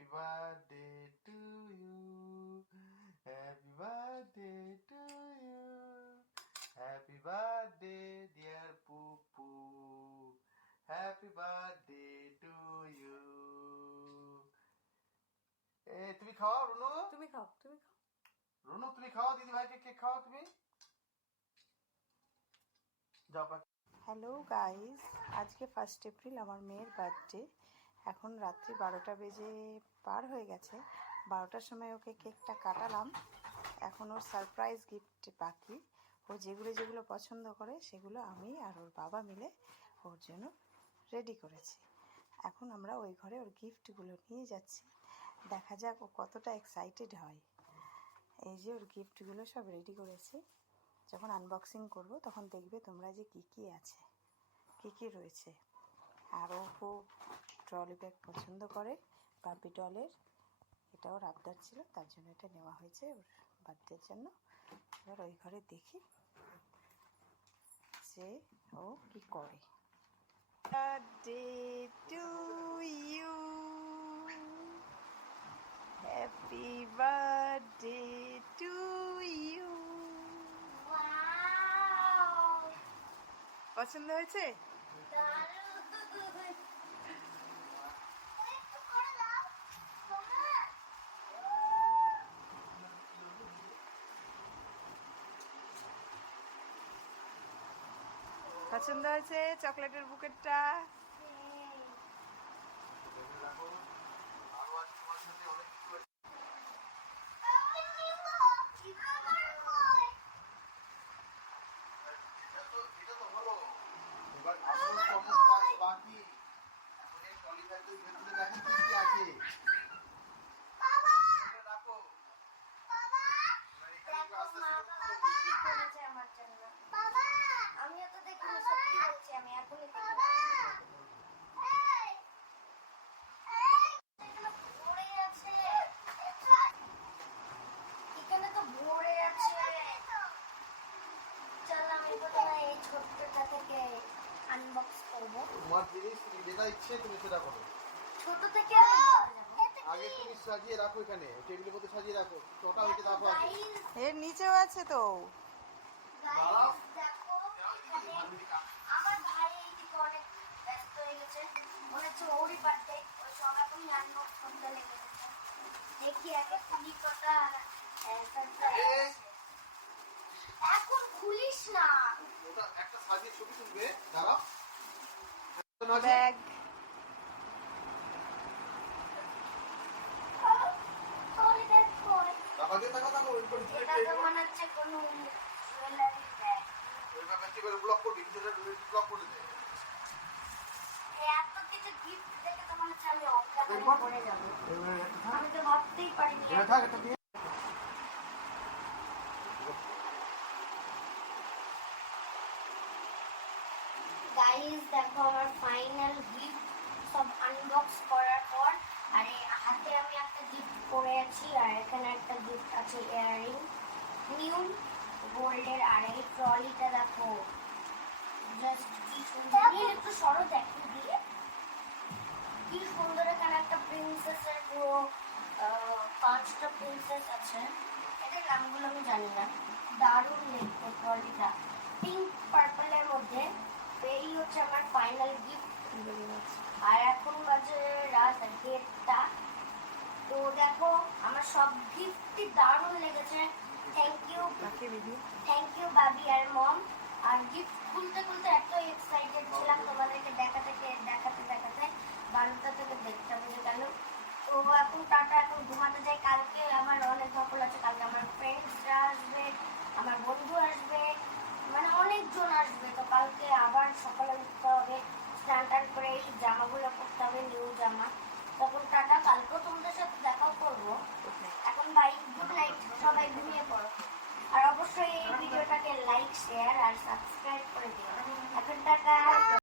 Happy birthday to you. Happy birthday to you. Happy birthday, dear Pupu. Happy birthday to you. তুমি খাও রুনু, তুমি খাও রুনু তুমি খাও, দিদি ভাইকে কেক খাও তুমি। যাও। হ্যালো গাইস, আজকে 1 এপ্রিল আমার মেয়ের বার্থডে। এখন রাত্রি 12টা বেজে পার হয়ে গেছে। 12টার সময় ওকে কেকটা কাটালাম। এখন ওর সারপ্রাইজ গিফট বাকি। ও যেগুলো পছন্দ করে সেগুলো আমি আর ওর বাবা মিলে ওর জন্য রেডি করেছি। এখন আমরা ওই ঘরে ওর গিফটগুলো নিয়ে যাচ্ছি। দেখা যাক ও কতটা এক্সাইটেড হয়। এই যে ওর গিফটগুলো সব রেডি করেছি। যখন আনবক্সিং করব তখন দেখবে তোমরা যে কী আছে, কী রয়েছে। আর ও খুব ট্রলি ব্যাগ পছন্দ করে, বার্বি ডলের। এটা ওর আবদার ছিল, তার জন্য এটা নেওয়া হয়েছে ওর বার্থডের জন্য। এবার ওই ঘরে দেখি যে ও কী করে। Birthday to you, happy birthday to you. পছন্দ হয়েছে? পছন্দ হয়েছে চকলেটের বুকেটটা? ছোটটা থেকে আনবক্স করব। তোমার জিনিস তুমি যেটা ইচ্ছে তুমি সেটা করো। ছোট থেকে আগে তুমি সাজিয়ে রাখো, এখানে টেবিলের মধ্যে সাজিয়ে রাখো। ওটা হইতে দাও আগে। এর নিচেও আছে তো। দাঁড়াও। দেখো আমার ভাই এইদিকে অনেক ব্যস্ত হয়ে গেছে, মনে হচ্ছে ওরই বার্থডে, ওই সব এখন আনবক্স করতে লেগে গেছে। দেখি আগে খুলি কটা। এখন খুলিস না, ওটা একটা সাজিয়ে ছবি তুলবে। দাঁড়াও। ব্যাগ। তোরে দেখো টাকা দিয়ে ওই করে এটা তো মনে হচ্ছে কোনো জুয়েলারি ব্যাগ। ওইভাবে কিভাবে ব্লক করবি, সেটা ব্লক করে দে। এত কিছু গিফট দেখে তো মনে হচ্ছে আমি অজ্ঞান হয়ে পড়ে যাবো। আমি তো ভাবতেই পারিনি। গাইস দেখো আমার ফাইনাল গিফট সব আনবক্স করার পর। আর হাতে আমি একটা গিফট পরে আছি, আর এখানে একটা গিফট আছে ইয়াররিং নিউ গোল্ডের। আর এই ট্রলিটা দেখো জাস্ট কি সুন্দর, একটু সরো দেখো দিয়ে কি সুন্দর। এখানে একটা প্রিন্সেসের পুরো 5টা প্রিন্সেস আছে, এদের নামগুলো আমি জানি না। দারুণ দেখতে ট্রলিটা, পিঙ্ক পার্পলের মধ্যে। এই হচ্ছে আমার ফাইনাল গিফট। আর এখন বাজে রাত 1:30। তো দেখো আমার সব গিফটই দারুণ লেগেছে। থ্যাংক ইউ বাবি আর মম। আর গিফট খুলতে এত এক্সাইটেড ছিলাম, তোমাদেরকে দেখাতে 12টা থেকে দেখতে হবে কেন। তো এখন টাটা, এখন ঘুমাতে যাই। কালকে আমার অনেক ধকল আছে, কালকে আমার